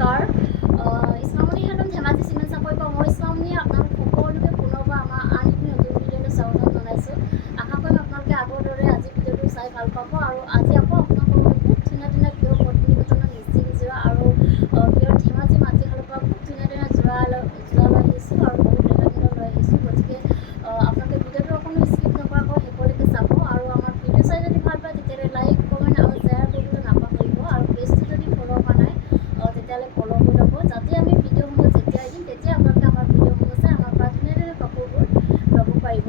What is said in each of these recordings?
নমস্কাৰ। ইছলামণি helm Dhemaji cement চাপৰিৰ পৰা মই ইছলামণি আপোনালোক সকলোকে পুনৰবাৰ আমাৰ আন এটি নতুন ভিডিঅ'লৈ স্বাগতম জনাইছোঁ। আশা কৰিম আপোনালোকে আগৰ দৰে আজি ভিডিঅ'টো চাই ভাল পাব আৰু আজি আকৌ আপোনালোকৰ খুব ধুনীয়া ধুনীয়া প্ৰিয় পত্নী ঘটনা মিচিং যোৰা আৰু প্ৰিয় ধেমাজি মাটিশালৰ পৰা খুব ধুনীয়া ধুনীয়া যোৰা লৈ আহিছোঁ আৰু বহুত ৰেহাই লৈ আহিছোঁ। গতিকে আপোনালোকে ভিডিঅ'টো অকণো স্কিপ নকৰাকৈ শেষলৈকে চাব আৰু আমাৰ ভিডিঅ' চাই যদি ভাল পায় তেতিয়াহ'লে লাইক কমেণ্ট আৰু শ্বেয়াৰ কৰিবলৈ নাপাহৰিব আৰু পেজটো যদি ফ'ল' কৰা নাই তেতিয়াহ'লে ফ'ল' কৰি ল'ব, যাতে আমি ভিডিঅ'সমূহ যেতিয়াই দিম তেতিয়া আপোনালোকে আমাৰ ভিডিঅ'সমূহ চাই আমাৰ পৰা ধুনীয়া ধুনীয়া কাপোৰবোৰ ল'ব পাৰিব।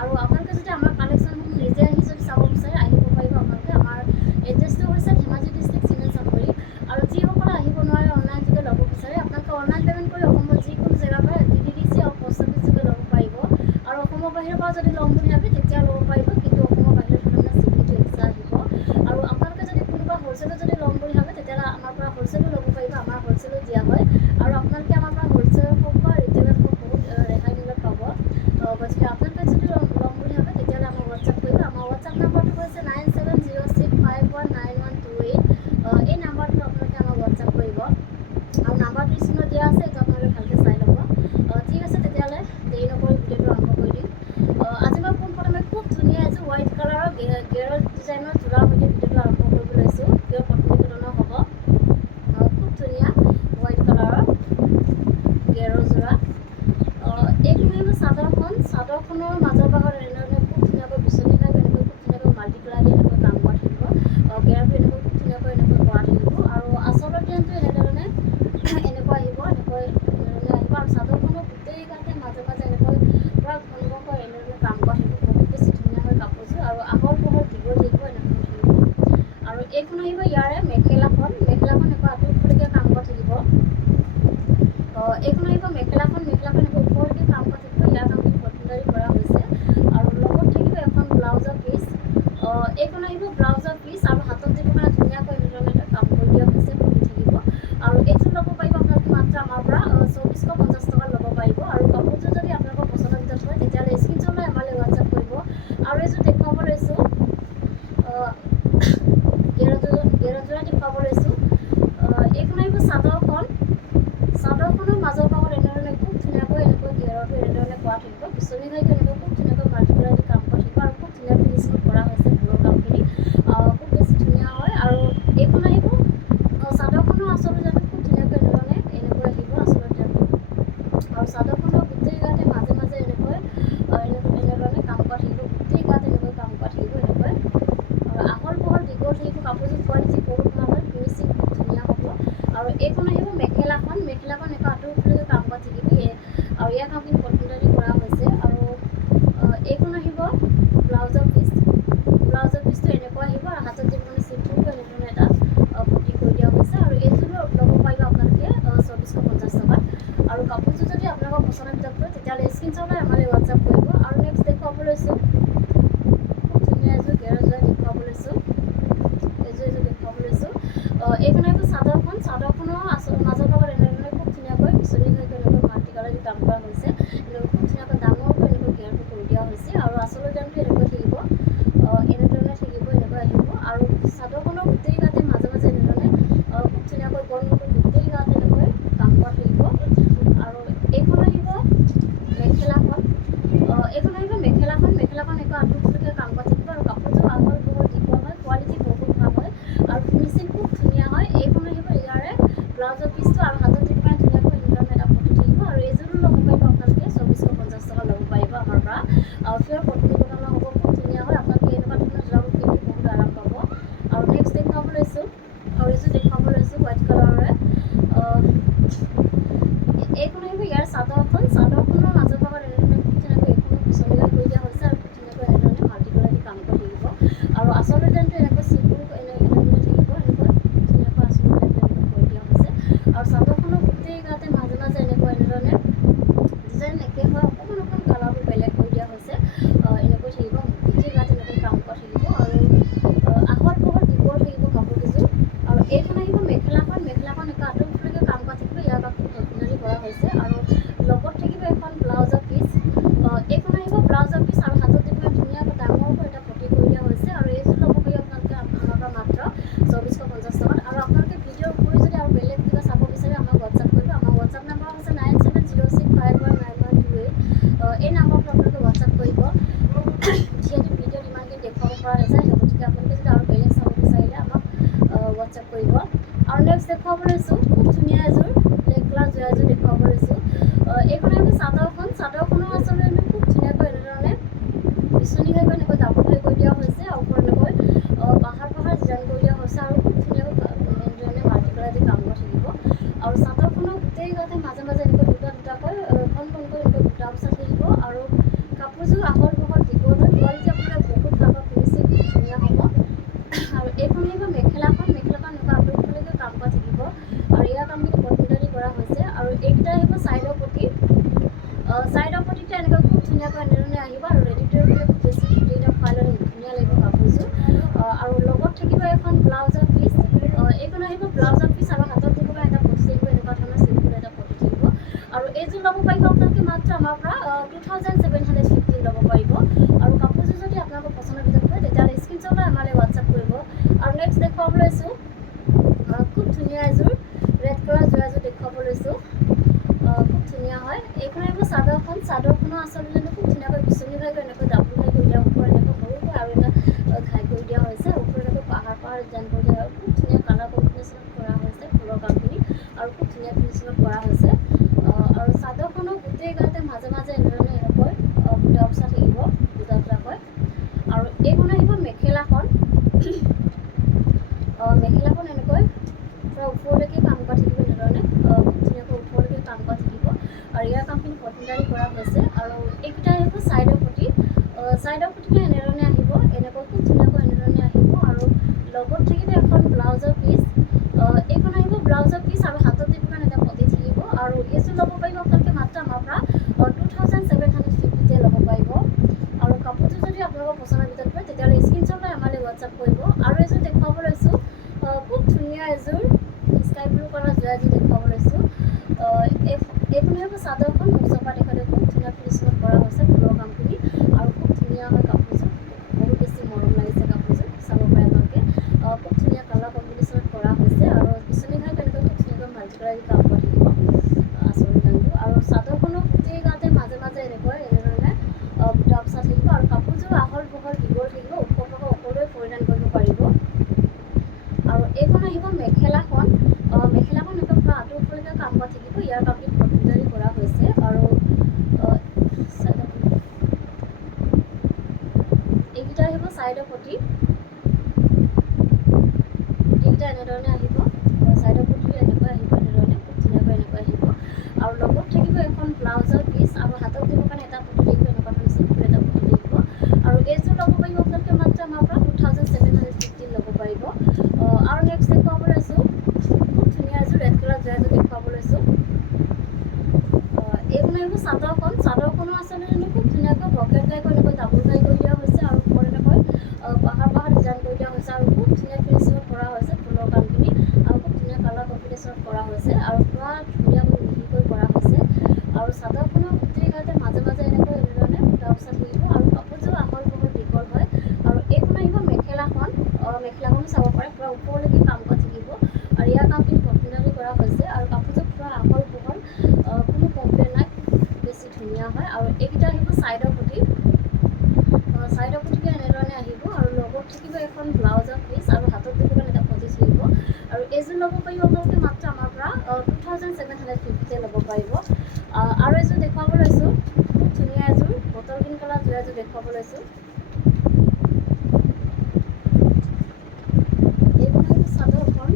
আৰু আপোনালোকে যদি আমাৰ কালেকশ্যনসমূহ নিজে আহি যদি চাব বিচাৰে আহিব পাৰিব। আপোনালোকে আমাৰ এড্ৰেছটো হৈছে ধেমাজি ডিষ্ট্ৰিক্ট চিমেণ্ট চাপৰি আৰু যিসকলে আহিব নোৱাৰে অনলাইন যোগে ল'ব বিচাৰে আপোনালোকে অনলাইন পে'মেণ্ট কৰি অসমৰ যিকোনো জেগাৰ পৰা DDDC আৰু পষ্ট অফিচ যোগে ল'ব পাৰিব। আৰু অসমৰ বাহিৰৰ পৰা যদি ল'ম বুলি ভাবে তেতিয়া ল'ব পাৰিব, কিন্তু অসমৰ বাহিৰত হ'লে মানে চিভিটো এক্সট্ৰা আহিব। আৰু আপোনালোকে যদি কোনোবা হ'লচেলত যদি ল'ম বুলি ভাবে তেতিয়াহ'লে আমাৰ পৰা হ'লচেলো ল'ব পাৰিব, আমাৰ হ'লচেলো দিয়া হয় আৰু আপোনালোকে আমাৰ পৰা হ'লচেলত হওক বা ৰিটেইলত হওক বহুত ৰেহাই মূল্যত পাব। গতিকে আপোনালোকে যদি ল'ম বুলি ভাবে তেতিয়াহ'লে আমাৰ হোৱাটছআপ কৰিব। আমাৰ হোৱাটছআপ নাম্বাৰটো হৈছে 9706519128। এই নাম্বাৰটো আপোনালোকে আমাক হোৱাটছআপ কৰিব আৰু নাম্বাৰটো স্ক্ৰীণত দিয়া আছে, এইটো আপোনালোকে ভালকৈ চাই ল'ব। ঠিক আছে, তেতিয়াহ'লে দেৰি নকৰি ভিডিঅ'টো আৰম্ভ কৰি দিম। আজি মই পোনপ্ৰথমে খুব ধুনীয়া এযোৰ হোৱাইট কালাৰৰ গেৰৰ ডিজাইনৰ যোৰাৰ সৈতে ভিডিঅ'টো আৰম্ভ কৰিব লৈছোঁ। প্ৰিয় পত্নী ঘটনা হ'ব। খুব ধুনীয়া হোৱাইট কালাৰৰ গেৰৰ যোৰা। এইখন আহিব চাদৰখন। চাদৰখনৰ মাজৰ ভাগত এনেধৰণে খুব ধুনীয়াকৈ বিচনী খাই এনেকৈ খুব ধুনীয়াকৈ মাল্টি কালাৰ দি এনেকৈ কাম কৰা থাকিব। গেৰটো এনেকৈ খুব ধুনীয়াকৈ এনেকৈ কৰা থাকিব আৰু আচলৰ ডিজাইনটো এনেধৰণে এনেকুৱা আহিব, এনেধৰণে আহিব আৰু চাদৰখনৰ গোটেই গাতে মাজে মাজে এনেকৈ পূৰা ঘন ঘনকৈ এনেধৰণে কাম কৰা থাকিব। বহুত বেছি ধুনীয়া হয় কাপোৰযোৰ আৰু আহল বহল দীঘল থাকিব, এনেধৰণে থাকিব। আৰু এইখন আহিব ইয়াৰে মেখেলাখন। মেখেলাখন এনেকুৱা আঁতৰলৈকে কাম কৰা থাকিব। এইখন আহিব মেখেলাখন। মেখেলাখন এনেকৈ ওপৰলৈকে কাম কৰা থাকিব। ইয়াৰ কামখিনি কটনদাৰী কৰা হৈছে আৰু লগত থাকিব এখন ব্লাউজৰ পিচ। এইখন আহিব ব্লাউজৰ পিচ আৰু হাতত দিবৰ কাৰণে ধুনীয়াকৈ এনেধৰণে এটা কাম কৰি দিয়া হৈছে, ফুলি থাকিব। আৰু এইযোৰ ল'ব পাৰিব আপোনালোকে মাত্ৰ আমাৰ পৰা 2450 টকাত ল'ব পাৰিব। আৰু কাপোৰযোৰ যদি আপোনালোকৰ পচন্দৰ ভিতৰত হয় তেতিয়াহ'লে স্ক্ৰীনশ্বট লৈ আমালৈ হোৱাটছআপ কৰিব। আৰু এইযোৰ দেখুৱাব লৈছোঁ, গেৰৰ যোৰা দেখুৱাব লৈছোঁ। এইখন আহিব চাদৰখন। চাদৰখনৰ মাজৰ ভাগত এনেধৰণে খুব ধুনীয়াকৈ এনেকৈ গেৰটো এনেধৰণে কৰা থাকিব। বিচনী ঘাইটো এনেকৈ খুব ধুনীয়াকৈ মাল্টি কালাৰ দি কাম কৰা থাকিব আৰু খুব ধুনীয়া ফিনিচিং কৰা হৈছে ফুলৰ কামখিনি। খুব বেছি ধুনীয়া হয়। আৰু এইখন আহিব চাদৰখনৰ আচল ডিজাইনটো খুব ধুনীয়াকৈ এনেধৰণে এনেকৈ আহিব আচল ডিজাইনটো। আৰু চাদৰখনৰ গোটেই গাতে মাজে মাজে এনেকৈ এনেধৰণে কাম কৰা থাকিব। গোটেই গাত এনেকৈ কাম কৰা থাকিব এনেকৈ। আৰু আহল বহল দীঘল থাকিব। কাপোৰযোৰ কোৱালিটি বহুত ভাল হয়, ফিনিচিং খুব ধুনীয়া হ'ব। আৰু এইখন আহিব মেখেলাখন। মেখেলাখন এনেকুৱা আঁতৰলৈকে কাম কৰা থাকিব আৰু ইয়াৰ কামখিনি কটনদাৰী কৰা হৈছে। আৰু এইখন আহিব ব্লাউজৰ পিচ। ব্লাউজৰ পিচটো এনেকুৱা আহিব আৰু হাতত দিব মানে চিম্পুলকৈ এনেধৰণে এটা পটি কৰি দিয়া হৈছে। আৰু এইযোৰো ল'ব পাৰিব আপোনালোকে 2450 টকাত। আৰু কাপোৰযোৰ যদি আপোনালোকৰ পচন্দৰ ভিতৰত হয় তেতিয়াহ'লে স্ক্ৰীনশ্বট লৈ আমালৈ হোৱাটছআপ কৰিব। আৰু নেক্সট দেখুৱাব লৈছোঁ, খুব ধুনীয়া এযোৰ গেৰৰ যোৰা দেখুৱাব লৈছোঁ। এইযোৰ দেখুৱাব লৈছোঁ। এইখন আহিব চাদৰখন। চাদৰখনৰ মাজৰ ভাগত এনেধৰণে খুব ধুনীয়াকৈ বিচনী ঘাইকৈ এনেকৈ মাল্টি কালাৰ দি কাম কৰা হৈছে। এনেকৈ খুব ধুনীয়াকৈ ডাঙৰকৈ এনেকৈ গেৰটো কৰি দিয়া হৈছে আৰু আচলৰ ডিজাইনটো এনেকৈ থাকিব, এনেধৰণে থাকিব, এনেকৈ আহিব। আৰু চাদৰখনৰ গোটেই গাতে মাজে মাজে এনেধৰণে খুব ধুনীয়াকৈ বন কৰি গোটেই গাত এনেকৈ কাম কৰা থাকিব। আৰু এইখন আহিব মেখেলাখন। এইখন আহিব মেখেলাখন। মেখেলাখন এনেকৈ আঁতৰলৈকে কাম কৰা থাকিব আৰু কাপোৰযোৰ আহল বহল দীঘল হয়, কোৱালিটি বহুত ভাল হয় আৰু ফিনিচিং খুব ধুনীয়া হয়। এইখন আহিব ইয়াৰে ব্লাউজৰ পিচটো আৰু হাতত দিব কাৰণে ধুনীয়াকৈ এনেধৰণে এটা পটি থাকিব। আৰু এইযোৰো ল'ব পাৰিব আপোনালোকে 2450 টকা ল'ব পাৰিব আমাৰ পৰা। ফিয়ৰ পত্নী ঘটনা হ'ব, খুব ধুনীয়া হয়। আপোনালোকে এনেকুৱা ধৰণৰ যোৰাবোৰ পিন্ধি বহুত আৰাম পাব। আৰু নেক্সট দেখুৱাব লৈছোঁ, আৰু এইযোৰ দেখুৱাব লৈছোঁ হোৱাইট কালাৰৰে। এইখন আহিব ইয়াৰ চাদৰখন। চাদৰখনৰ মাজৰ ভাগত এনেধৰণে খুব ধুনীয়াকৈ এইখনো বিচনী ঘাই কৰি দিয়া হৈছে আৰু খুব ধুনীয়াকৈ এনেধৰণে মাল্টি কালাৰ দি কাম কৰি থাকিব। আৰু আচল ডিজাইনটো এনেকৈ চিম্পুলকৈ এনেধৰণে থাকিব, এনেকৈ ধুনীয়াকৈ আচল ডিজাইনটো এনেকৈ কৰি দিয়া হৈছে। আৰু চাদৰখনৰ গোটেই গাতে মাজে মাজে এনেধৰণে ডিজাইন একে হয়, অকণমান অকণমান কালাৰবোৰ বেলেগ কৰি দিয়া হৈছে। এনেকৈ থাকিব, গোটেই গাত এনেকৈ কাম কৰা থাকিব আৰু আহল বহল দীঘল থাকিব কাপোৰকেইযোৰ। আৰু এইখন আহিব মেখেলাখন। মেখেলাখন এনেকৈ আঁতৰলৈকে কাম কৰা থাকিব। ইয়াৰ কামখিনি কটনদাৰী কৰা হৈছে আৰু লগত থাকিব এখন ব্লাউজৰ পিচ। এইখন আহিব ব্লাউজৰ পিচ আৰু হাতত দিব ধুনীয়াকৈ ডাঙৰকৈ এটা পটি কৰি দিয়া হৈছে। আৰু এইযোৰ ল'ব পাৰি আপোনালোকে আমাৰ পৰা মাত্ৰ 2450 টকাত। আৰু আপোনালোকে ভিডিঅ'ৰ উপৰি যদি আৰু বেলেগ কিবা চাব আৰু নেক্সট দেখুৱাব লৈছোঁ খুব ধুনীয়া এযোৰ ব্লেক কালাৰ জোৰা এযোৰ দেখুৱাব লৈছোঁ। এইখন আহিব চাদৰখন। চাদৰখনো আচলতে খুব ধুনীয়াকৈ এনেধৰণে বিচনীঘাইকৈ এনেকৈ ডাবুল ঘাই কৰি দিয়া হৈছে আৰু ওপৰত এনেকৈ পাহাৰ ডিজাইন কৰি দিয়া হৈছে আৰু খুব ধুনীয়াকৈ এনেধৰণে মাল্টি কালাৰ দি কাম কৰি থাকিব। আৰু চাদৰখনৰ গোটেই গাতে মাজে মাজে এনেকৈ দুটাকৈ ঘন ঘনকৈ এনেকৈ বুটা বচা থাকিব আৰু কাপোৰযোৰ আহল বহল দীঘল হয়। কোৱালিটি আপোনালোকে বহুত ভাল পাব, ফিনিচিং ধুনীয়া হ'ব। আৰু এইখন আহিব মেখেলাখন। মেখেলাখন এনেকুৱা আঁতৰফালেকৈ কাম কৰা থাকিব আৰু ইয়াৰ কামখিনি কটনকাৰী কৰা হৈছে। আৰু এইকেইটা আহিব ছাইডৰ পটি। ছাইডৰ পটিতে এনেকৈ খুব ধুনীয়াকৈ এনেধৰণে আহিব আৰু ৰেডি টু wear খুব বেছি ধুনীয়া খুৱাই ল'লে ধুনীয়া লাগিব কাপোৰযোৰ। আৰু লগত থাকিব এখন ব্লাউজৰ পিচ। এইখন আহিব ব্লাউজৰ পিচ আৰু হাতত দিব কাৰণে এটা পটি থাকিব, এনেকুৱা ধৰণৰ চিম্পুল এটা পটি থাকিব। আৰু এইযোৰ ল'ব পাৰিব আপোনালোকে মাত্ৰ আমাৰ পৰা 2750 ল'ব পাৰিব। আৰু কাপোৰযোৰ যদি আপোনালোকৰ পচন্দৰ ভিতৰত হয় তেতিয়াহ'লে স্ক্ৰীনশ্বট লৈ আমালৈ হোৱাটছআপ কৰিব। আৰু নেক্সট দেখুৱাব লৈছোঁ খুব ধুনীয়া এযোৰ ৰেড কালাৰ জোৰা এযোৰ দেখুৱাব লৈছোঁ। খুব ধুনীয়া হয়। এইখন আহিব চাদৰখন। চাদৰখনো আচলতে খুব ধুনীয়াকৈ বিচনী ঘাইকৈ এনেকৈ ডাবুল ঘাই কৰি দিয়া, ওপৰত এনেকৈ সৰুকৈ আৰু এটা ঘাই কৰি দিয়া হৈছে। ওপৰত এনেকৈ পাহাৰ ডিজাইন কৰি দিয়া হয়। খুব ধুনীয়া কালাৰ কম্বিনেশ্যনত কৰা হৈছে ফুলৰ কামখিনি আৰু খুব ধুনীয়া ফিনিচিঙত কৰা হৈছে। আৰু চাদৰখনৰ গোটেই গাতে মাজে মাজে এনেধৰণে এনেকৈ বুটা বচা থাকিব দুটা দুটাকৈ। আৰু এইখন আহিব মেখেলাখন। মেখেলাখন এনেকৈ পূৰা ওপৰলৈকে কাম কৰা থাকিব, এনেধৰণে খুব ধুনীয়াকৈ ওপৰলৈকে কাম কৰা থাকিব আৰু ইয়াৰ কামখিনি কটনকাৰী কৰা হৈছে। আৰু এইকেইটা আহিব ছাইডৰ পটি। ছাইডৰ পটিটো এনেধৰণে আহিব, এনেকৈ খুব ধুনীয়াকৈ এনেধৰণে আহিব আৰু লগত থাকিব এখন ব্লাউজৰ পিচ। এইখন আহিব ব্লাউজৰ পিচ আৰু হাতত দিব কাৰণে এটা পটি থাকিব। আৰু এইযোৰ ল'ব পাৰিব আপোনালোকে মাত্ৰ আমাৰ পৰা 2750 ল'ব পাৰিব। আৰু কাপোৰযোৰ যদি আপোনালোকৰ পচন্দৰ ভিতৰত হয় তেতিয়াহ'লে স্ক্ৰীনশ্বট লৈ আমালৈ হোৱাটছআপ কৰিব। আৰু এযোৰ দেখুৱাব লৈছোঁ খুব ধুনীয়া এযোৰ স্কাই ব্লু কালাৰ জোৰা এযোৰ দেখুৱাব লৈছোঁ। এইখন আহিব চাদৰখন। মুখৰ পৰা দেখালে খুব ধুনীয়া ফিনিচিঙত কৰা হৈছে ফুলৰ কামখিনি আৰু খুব ধুনীয়া হয় কাপোৰযোৰ। বহুত বেছি মৰম লাগিছে কাপোৰযোৰ, চাব পাৰে আপোনালোকে। খুব ধুনীয়া কালাৰ কম্বিনেশ্যনত কৰা হৈছে আৰু বিচনী ঘাই তেনেকৈ খুব ধুনীয়াকৈ মাল্টি কালাৰ দি কাম কৰা থাকিব আচলতে কামটো। আৰু চাদৰখনৰ গোটেই গাতে মাজে মাজে এনেকৈ এনেধৰণে বুটা বচা থাকিব আৰু কাপোৰযোৰ আহল বহল দীঘল থাকিব, ওখ পৰা সকলোৱে পৰিধান কৰিব পাৰিব। আৰু এইখন আহিব মেখেলাখন। মেখেলাখন এনেকৈ পূৰা আঁতৰফালেকৈ কাম কৰা থাকিব, ইয়াৰ কামখিনি কটনকাৰী কৰা হৈছে। আৰু এইকেইটা আহিব ছাইডৰ পটি। পটিকেইটা এনেধৰণে আহিব, ছাইডৰ পটিটো এনেকৈ আহিব, এনেধৰণে খুব ধুনীয়াকৈ এনেকৈ আহিব। আৰু লগত থাকিব এখন ব্লাউজৰ পিচ আৰু হাতত দিবৰ কাৰণে এটা পটি থাকিব, এনেকুৱা ধৰণৰ চিম্পুল এটা পটি থাকিব। আৰু এইযোৰ ল'ব পাৰিব আপোনালোকে মাত্ৰ আমাৰ পৰা 2750 ল'ব পাৰিব। আৰু নেক্সট দেখুৱাব লৈছোঁ খুব ধুনীয়া এযোৰ ৰেড কালাৰ জোৰা এযোৰ দেখুৱাব লৈছোঁ। এইখন আহিব চাদৰখন। চাদৰখনো আচলতে খুব ধুনীয়াকৈ বকেট ঘাই কৰি এনেকৈ ডাবুল ঘাই কৰি দিয়া হৈছে আৰু ওপৰত এনেকৈ পাহাৰ ডিজাইন কৰি দিয়া হৈছে আৰু খুব ধুনীয়া ফিনিচিঙত কৰা হৈছে ফুলৰ কামখিনি আৰু খুব ধুনীয়া কালাৰ কম্বিনেশ্যনত কৰা হৈছে আৰু পূৰা ধুনীয়াকৈ মিহিকৈ কৰা হৈছে। আৰু চাদৰখনৰ গোটেই গাতে মাজে মাজে এনেকৈ এনেধৰণে বুটা বচা থাকিব আৰু কাপোৰযোৰ আহল বহল দীঘল হয়। আৰু এইখন আহিব মেখেলাখন। মেখেলাখনো চাব পাৰে, পূৰা ওপৰলৈকে কাম কৰা থাকিব আৰু ইয়াৰ কামখিনি কটনকাৰী কৰা হৈছে আৰু কাপোৰযোৰ পূৰা আহল বহল, কোনো কমপ্লেইন নাই, বেছি ধুনীয়া হয়। আৰু এইকেইটা আহিব ছাইডৰ পটি। ছাইডৰ পটিটো এনেধৰণে আহিব আৰু লগত থাকিব এখন ব্লাউজৰ পিচ আৰু হাতত দিব কাৰণে এটা পটি থাকিব। আৰু এইযোৰ ল'ব পাৰিব আপোনালোকে মাত্ৰ আমাৰ পৰা 2750 ল'ব পাৰিব। আৰু এযোৰ দেখুৱাব লৈছোঁ খুব ধুনীয়া এযোৰ বটল গ্ৰীণ কালাৰ জোৰা এযোৰ দেখুৱাব লৈছোঁ। এইখন আহিব চাদৰখন।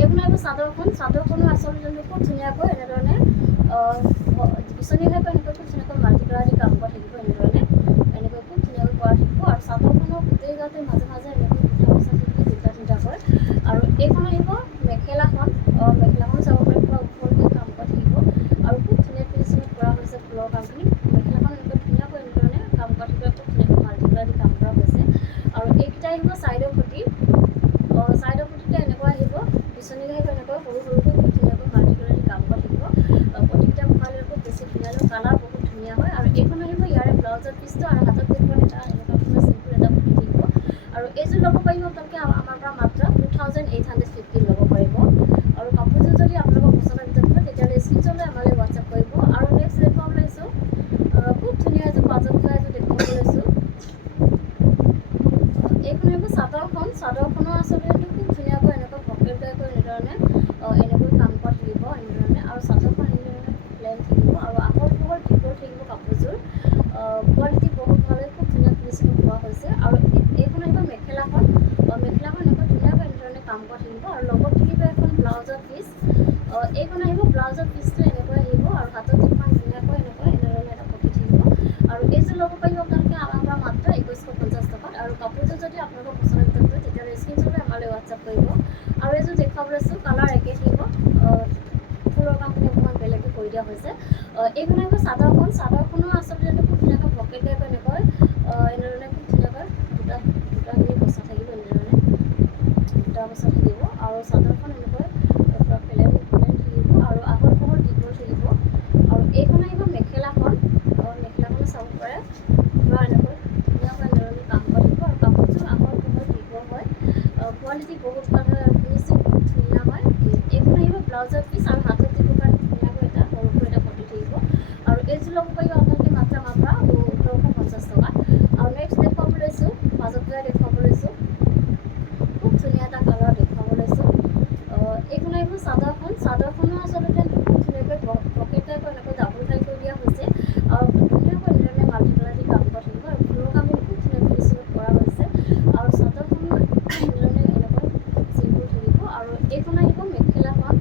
এইখন আহিব চাদৰখন। চাদৰখনো আচলতে খুব ধুনীয়াকৈ এনেধৰণে বিচনী ঘাইকৈ এনেকৈ খুব ধুনীয়াকৈ মাল্টি কালাৰ দি কাম কৰা থাকিব, এনেধৰণে এনেকৈ খুব ধুনীয়াকৈ কৰা থাকিব। আৰু চাদৰখনৰ গোটেই গাতে মাজে মাজে এনেকৈ বুটা বচা থাকিব দুটা তিনিটাকৈ। আৰু এইখন আহিব মেখেলাখন। মেখেলাখন চাব পাৰে, পূৰা ওপৰলৈকে কাম কৰা থাকিব আৰু খুব ধুনীয়া ফিনিচিঙত কৰা হৈছে ফুলৰ কামখিনি। মেখেলাখন এনেকৈ ধুনীয়াকৈ এনেধৰণে কাম কৰা থাকিব, খুব ধুনীয়াকৈ মাল্টি কালাৰ দি কাম কৰা হৈছে। আৰু এইকেইটা আহিব ছাইডৰ পটি। ছাইডৰ পটিটো এনেকুৱা আহিব, বিচনী ঘাইকৈ এনেকৈ সৰু সৰুকৈ খুব ধুনীয়াকৈ মাল্টি কালাৰ দি কাম কৰা থাকিব। পটিকেইটা বহালে খুব বেছি ধুনীয়া লাগে, কালাৰ বহুত ধুনীয়া হয়। আৰু এইখন আহিব ইয়াৰে ব্লাউজৰ পিচটো আৰু হাতত দেখুৱান এটা এনেকুৱা ধৰণৰ চিম্পুল এটা পটি থাকিব। আৰু এইযোৰ ল'ব পাৰিব আপোনালোকে আমাৰ পৰা মাত্ৰ 2850 ল'ব পাৰিব। আৰু কাপোৰযোৰ যদি আপোনালোকৰ পচন্দৰ ভিতৰত হয় তেতিয়াহ'লে স্ক্ৰীনশ্বট লৈ আমালৈ হোৱাটছআপ কৰিব। আৰু নেক্সট দেখুৱাব লৈছোঁ খুব ধুনীয়া এযোৰ পাজত ঘাই এযোৰ দেখুৱাব লৈছোঁ। এইখন আহিব চাদৰখন। চাদৰখনৰ আচলতে খুব ধুনীয়াকৈ এনেকৈ লগত থাকিব এখন ব্লাউজৰ পিচ। এইখন আহিব ব্লাউজৰ পিচটো এনেকৈ আহিব আৰু হাতত এখন ধুনীয়াকৈ এনেকৈ এনেধৰণে এটা পতি থাকিব। আৰু এইযোৰ ল'ব পাৰিব আপোনালোকে আমাৰ পৰা মাত্ৰ 2150 টকাত। আৰু কাপোৰটো যদি আপোনালোকৰ পচন্দ হয় তেতিয়াহ'লে স্ক্ৰীনশ্বট লৈ আমালৈ হোৱাটছআপ কৰিব। আৰু এইযোৰ দেখুৱাব লৈছোঁ কালাৰ একেই থাকিব, ফুলৰ কামখিনি অকণমান বেলেগকৈ কৰি দিয়া হৈছে। এইখন আহিব চাদৰখন। চাদৰখনো আচলতে খুব ধুনীয়াকৈ পকেট টাইপ এনেকৈ এনেধৰণে খুব ধুনীয়াকৈ দুটাখিনি বচা থাকিব, এনেধৰণে দুটা বচা থাকিব। আৰু চাদৰখন এনেকৈ প্লেন থাকিব আৰু আহল বহল দীঘল থাকিব। আৰু এইখন আহিব মেখেলাখন। মেখেলাখনো চাব পাৰে পূৰা এনেকৈ ধুনীয়াকৈ এনেধৰণে কাম কৰা থাকিব। আৰু কাপোৰযোৰ আহল বহল দীঘল হয়, কোৱালিটি বহুত ভাল হয় আৰু ফিনিচিং খুব ধুনীয়া হয়। এইখন আহিব ব্লাউজৰ পিচ আৰু হাতত দিব কাৰণে ধুনীয়াকৈ এটা সৰুকৈ এটা পতি থাকিব। আৰু এইযোৰ ল'ব পাৰিব আপোনালোকে মাত্ৰ আমাৰ পৰা 1850 টকাত। আৰু নেক্সট দেখুৱাব লৈছোঁ, মাজত দেখুৱাব লৈছোঁ, খুব ধুনীয়া এটা কালাৰ দেখুৱাব লৈছোঁ। এইখন আহিব চাদৰখন। চাদৰখনো আচলতে খুব ধুনীয়াকৈ পকেট টাইপ এনেকৈ ডাবুল টাইপ কৰি দিয়া হৈছে আৰু ধুনীয়াকৈ এনেধৰণে মাল্টি কালাৰ দি কাম কৰা থাকিব। আৰু ফুলৰ কামখিনি খুব ধুনীয়া ফিনিচিঙত কৰা হৈছে। আৰু চাদৰখনো এনেধৰণে এনেকৈ চিম্পুল থাকিব। আৰু এইখন আহিব মেখেলাখন।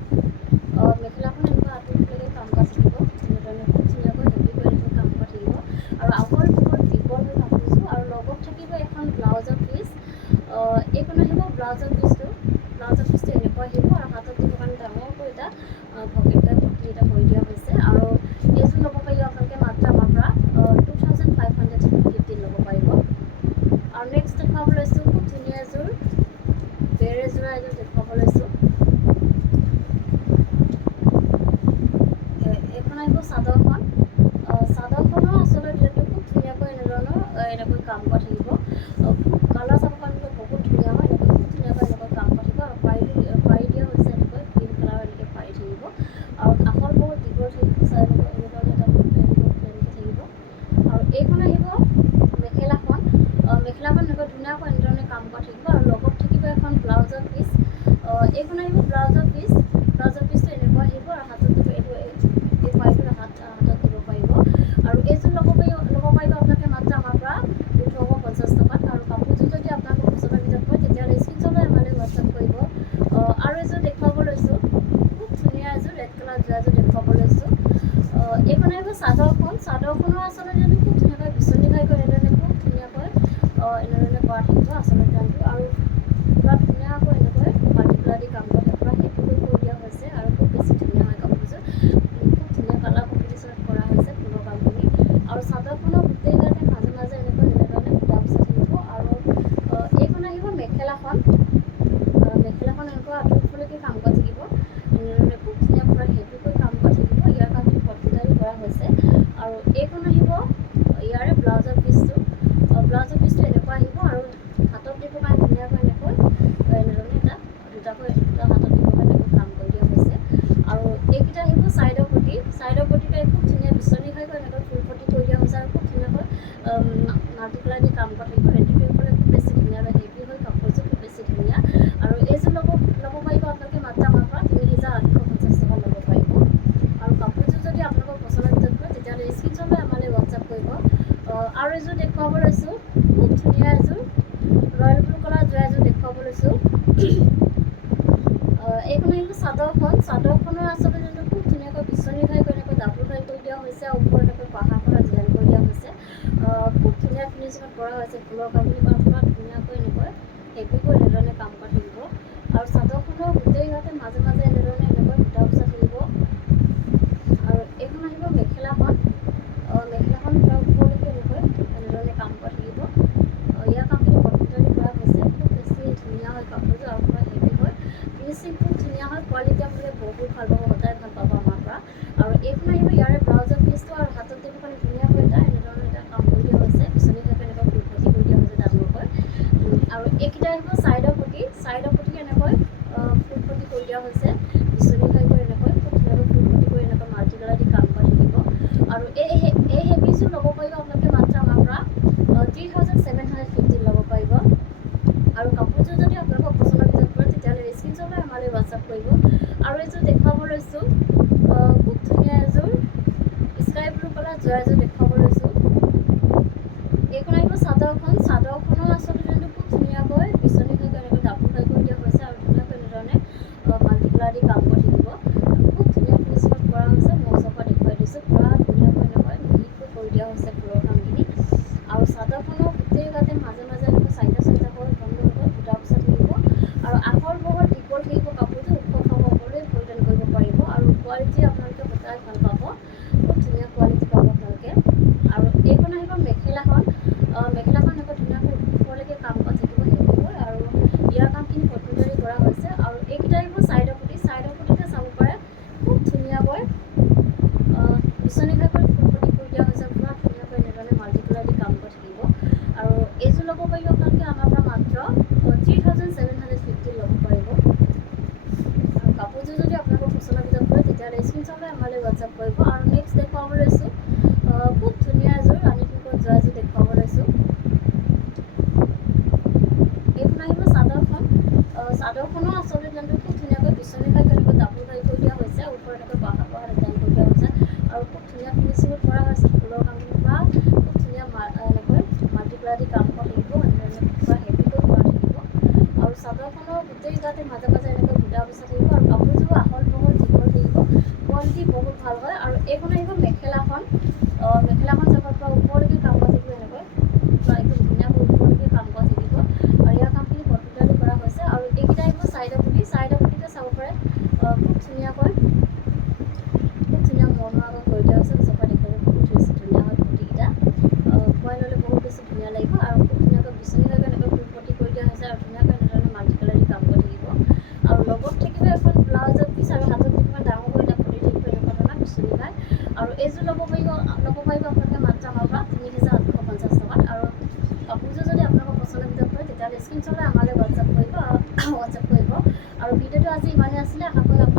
মেখেলাখন এনেকুৱা আঁতৰলৈকে কাম কৰা থাকিব, এনেধৰণে খুব ধুনীয়াকৈ হেভি কৰি এনেকৈ কাম কৰা থাকিব। আৰু আহল বহল দীঘল হৈ কাপোৰযোৰ। আৰু লগত থাকিব এখন ব্লাউজৰ পিচ। এইখন আহিব ব্লাউজৰ পিচটো। ব্লাউজৰ পিচটো এনেকুৱা আহিব আৰু হাতত দিব কাৰণে ডাঙৰকৈ এটা পকেট পটি এটা কৰি দিয়া হৈছে। আৰু এইযোৰ ল'ব পাৰিব আপোনালোকে মাত্ৰ আমাৰ পৰা 2550 ল'ব পাৰিব। আৰু নেক্সট দেখুৱাব লৈছোঁ খুব ধুনীয়া এযোৰ বেৰে যোৰা এযোৰ দেখুৱাব লৈছোঁ। এইখন আহিব চাদৰখন। চাদৰখনো আচলতে খুব ধুনীয়াকৈ এনেধৰণৰ এনেকৈ কাম কৰা থাকিব। কালাৰ চাব পাৰিব বহুত ধুনীয়া হয়, এনেকৈ খুব ধুনীয়াকৈ এনেকৈ কাম কৰা থাকিব। আৰু পাৰি দিয়া হৈছে এনেকৈ গ্ৰীণ কালাৰ এনেকৈ পাৰি থাকিব। আৰু আহল বহল দীঘল থাকিব, এনেধৰণে এটা প্লেনকৈ থাকিব। আৰু এইখন আহিব মেখেলাখন। মেখেলাখন এনেকৈ ধুনীয়াকৈ এনেধৰণে কাম কৰা থাকিব। আৰু লগত থাকিব এখন ব্লাউজৰ পিচ। এইখন আহিব ব্লাউজৰ পিচ। ব্লাউজৰ পিচটো এনেকুৱা আহিব আৰু হাতত দিব এই পাৰিব হাতত দিব পাৰিব। আৰু এইযোৰ ল'ব পাৰিব আপোনালোকে মাত্ৰ আমাৰ পৰা 1850 টকাত। আৰু কাপোৰযোৰ যদি আপোনালোকৰ পচন্দৰ ভিতৰত হয় তেতিয়াহ'লে স্ক্ৰীনশ্বট লৈ আমালৈ হোৱাটছআপ কৰিব। আৰু এযোৰ দেখুৱাব লৈছোঁ, খুব ধুনীয়া এযোৰ ৰেড কালাৰ এযোৰ দেখুৱাব লৈছোঁ। এইখন আহিব চাদৰখন। চাদৰখনো আচলতে খুব ধুনীয়াকৈ বিচনী ঘাইকৈ এনেধৰণে খুব ধুনীয়াকৈ এনেধৰণে কৰা থাকিব আচলতে কামটো। আৰু পূৰা ধুনীয়াকৈ এনেকৈ মাল্টি কালাৰ দি কাম কৰা পূৰা হেভিকৈ কৰি দিয়া হৈছে। আৰু খুব বেছি ধুনীয়া হয় কাপোৰযোৰ, খুব ধুনীয়া কালাৰ কম্বিনেশ্যনত কৰা হৈছে ফুলৰ কামখিনি। আৰু চাদৰখনৰ গোটেই গাতে মাজে মাজে এনেধৰণে বুটা বচা থাকিব। আৰু এইখন আহিব মেখেলাখন। মেখেলাখন এনেকুৱা আঁতৰলৈকে কাম কৰা থাকিব, এনেধৰণে খুব ধুনীয়া পূৰা হেভিকৈ কাম কৰা থাকিব। ইয়াৰ কামখিনি পটকুটালি কৰা হৈছে। আৰু এইখন আহিব ইয়াৰে ব্লাউজৰ পিচটো। ব্লাউজৰ পিচটো এনেকুৱা আহিব আৰু হাতত দিব কাৰণে ধুনীয়াকৈ এনেকৈ এনেধৰণে দুটা হাতত দিব কাৰণে এনেকৈ কাম কৰি দিয়া হৈছে। আৰু এইকেইটা আহিব ছাইডৰ পটি। ছাইডৰ পটিটো খুব ধুনীয়া বিচনী ঘাইকৈ এনেকৈ ফুল পটি কৰি দিয়া হৈছে। আৰু খুব ধুনীয়াকৈ মাল্টি কালাৰ দি কাম কৰা থাকিব। ৰেডি কৰিবলৈ খুব বেছি ধুনীয়া হয়, হেভি হয় কাপোৰযোৰ, খুব বেছি ধুনীয়া। আৰু এইযোৰ ল'ব পাৰিব আপোনালোকে মাত্ৰ আমাৰ পৰা 3850 টকা ল'ব পাৰিব। আৰু কাপোৰযোৰ যদি আপোনালোকৰ পচন্দৰ ভিতৰত হয় তেতিয়াহ'লে স্ক্ৰীনশ্বট লৈ আমালৈ হোৱাটছআপ কৰিব। আৰু এযোৰ দেখুৱাব লৈছোঁ, খুব ধুনীয়া এযোৰ ৰয়েল ব্লু কালাৰ এযোৰ দেখুৱাব লৈছোঁ। এইখন আহিব চাদৰখন। চাদৰখনৰ আচলতে খুব ধুনীয়াকৈ বিচনী ঘাইকৈ এনেকৈ ডাবুল ঘাই কৰি দিয়া হৈছে। ওপৰত এনেকৈ পাহাৰ ডিজাইন কৰি দিয়া হৈছে। খুব ধুনীয়া ফিনিচিঙত কৰা হৈছে ফুলৰ কামখিনি। পূৰা ধুনীয়াকৈ এনেকৈ হেভিকৈ এনেধৰণে কাম কৰা থাকিব। আৰু চাদৰখনৰ গোটেই গাতে মাজে মাজে এনেধৰণে এনেকৈ বুটা বচা থাকিব। আৰু এইখন আহিব মেখেলাখন। মেখেলাখন পূৰা ওপৰলৈকে এনেকৈ এনেধৰণে কাম কৰা থাকিব। ইয়াৰ কামখিনি পটকুটালি কৰা হৈছে, খুব বেছি ধুনীয়া হয় কাপোৰযোৰ আৰু পূৰা হেভি হয়, ফিনিচিং খুব ধুনীয়া হয়। কোৱালিটি আপোনালোকে বহুত ভাল পাব, সদায় ভাল পাব আমাৰ পৰা। আৰু এইখন আহিব ইয়াৰে ব্লাউজৰ পিচটো। আৰু হাতত দিব কাৰণে ধুনীয়াকৈ এনেধৰণে এটা কাম কৰি দিয়া হৈছে, বিচনী ঘাইকৈ এনেকৈ ফুল পটি কৰি দিয়া হৈছে ডাঙৰকৈ। আৰু এইকেইটা আহিব ছাইডৰ পটি। ছাইডৰ পটি এনেকৈ ফুল পটি কৰি দিয়া হৈছে, বিচনী ঘাইকৈ এনেকৈ খুব ধুনীয়াকৈ ফুল পটি কৰি এনেকৈ মাল্টি কালাৰ দি কাম কৰা থাকিব। আৰু এই হেভিযোৰ ল'ব পাৰিব আপোনালোকে মাত্ৰ আমাৰ পৰা 3750 ল'ব পাৰিব। আৰু কাপোৰযোৰ যদি আপোনালোকৰ পচন্দৰ ভিতৰত পৰে তেতিয়াহ'লে স্ক্ৰীনশ্বট লৈ আমালৈ হোৱাটছআপ কৰিব। আৰু এযোৰ দেখুৱাব লৈছোঁ, খুব ধুনীয়া এযোৰ স্কাই ব্লু কালাৰ এযোৰ দেখুৱাব লৈছোঁ। এইখন আহিব চাদৰখন। চাদৰখনো আচলতে খুব ধুনীয়াকৈ বিচনী ঘাইকৈ এনেকৈ ডাবুল ঘাই কৰি দিয়া হৈছে। আৰু ধুনীয়াকৈ এনেধৰণে দি কাম কৰি থাকিব। খুব ধুনীয়া ফিনিচিঙত কৰা হৈছে। মই ওচৰৰ দেখুৱাই দিছোঁ। পূৰা ধুনীয়াকৈ এনেকৈ মিহিকৈ কৰি দিয়া হৈছে ফুলৰ কামখিনি। আৰু চাদৰখনৰ গোটেই গাতে মাজে মাজে এনেকৈ চাৰিটাকৈ ঘনকৈ বুটা বচা থাকিব। আৰু আহল বহল দীঘল থাকিব কাপোৰযোৰ। ওখ খাব সকলোৱে পৰিধান কৰিব পাৰিব। আৰু কোৱালিটি আপোনালোকে সদায় ভাল পাব। খুব ধুনীয়া কোৱালিটি পাব আপোনালোকে। আৰু এইখন আহিব মেখেলাখন। মেখেলাখন এনেকৈ ধুনীয়াকৈ ওপৰলৈকে কাম কৰা থাকিব হেভিকৈ। আৰু ইয়াৰ কামখিনি কটনেৰে কৰা হৈছে। আৰু এইকেইটা আহিব চাইডৰ পুটি। চাইডৰ পুটিতে চাব পাৰে খুব ধুনীয়াকৈ বিচনী ঘাইকৈ ফুলপটি কৰি দিয়া হৈছে। পূৰা ধুনীয়াকৈ এনেধৰণে মাল্টি কালাৰ দি কাম কৰি থাকিব। আৰু এইযোৰ ল'ব পাৰিব আপোনালোকে আমাৰ পৰা মাত্ৰ 3750 ল'ব পাৰিব। আৰু কাপোৰযোৰ যদি আপোনালোকৰ পচন্দৰ ভিতৰত পৰে তেতিয়াহ'লে স্ক্ৰীনশ্বট লৈ আমালৈ হোৱাটছআপ কৰিব। আৰু নেক্সট দেখুৱাব লৈছোঁ খুব ধুনীয়া এযোৰ ৰাণী পিংকত যোৱা এযোৰ দেখুৱাব লৈছোঁ। এইখন আহিব চাদৰখন। চাদৰখনো আচলতে ডিজাইনটো খুব ধুনীয়াকৈ বিচনী ঘাই তেনেকৈ ডাবুল ঘাই কৰি দিয়া হৈছে। ওপৰত এনেকৈ বহা ডিজাইন কৰি দিয়া হৈছে। আৰু খুব ধুনীয়া ফিনিচিঙত কৰা হৈছে। ফুলৰ কামখিনি পূৰা খুব ধুনীয়া এনেকৈ মাল্টি কালাৰ দি কাম কৰা থাকিব। এনেধৰণে পূৰা হেভিকৈ কৰা থাকিব। আৰু চাদৰখনৰ গোটেই গাতে মাজে মাজে এনেকৈ বুটা বচা থাকিব। আৰু কাপোৰযোৰ আহল বহল দীঘল থাকিব। কোৱালিটি বহুত ভাল হয়। আৰু এইখন আহিব মেখেলাখন। মেখেলাখন চাবৰ পৰা ওপৰলৈকে কাম কৰা থাকিব। এনেকৈ পূৰা একদম ধুনীয়াকৈ ওপৰলৈকে কাম কৰা থাকিব। আৰু ইয়াৰ কামখিনি কটনেৰে কৰা হৈছে। আৰু এইকেইটা আহিব চাইডৰ পুটি। চাইডৰ পুটিতে চাব পাৰে খুব ধুনীয়াকৈ খুব ধুনীয়া মনোহাকৈ কৰি দিয়া হৈছে। ওচৰৰ পৰা দেখিলে বহুত বেছি ধুনীয়া হয় পুটিকেইটা। খুৱাই ল'লে বহুত বেছি ধুনীয়া লাগিব। আৰু খুব ধুনীয়াকৈ বিচনী ঘাইকৈ এনেকৈ ফুলপটি কৰি দিয়া হৈছে। আৰু ধুনীয়াকৈ এনেধৰণে মাল্টি কালাৰ দি কাম কৰি থাকিব। আৰু লগত থাকিব এখন ব্লাউজৰ পিচ। আৰু হাতত যিমান ডাঙৰ কৰি এটা পতি থাকিব এনেকুৱা ধৰণৰ বিচনী ঘাই। আৰু এইযোৰ ল'ব পাৰিব আপোনালোকে মাত্ৰ আমাৰ পৰা 3850 টকাত। আৰু কাপোৰযোৰ যদি আপোনালোকৰ পচন্দৰ ভিতৰত পৰে তেতিয়াহ'লে স্ক্ৰীনশ্বট লৈ আমালৈ হোৱাটছআপ কৰিব। আৰু ভিডিঅ'টো আজি ইমানেই আছিলে। আশা কৰোঁ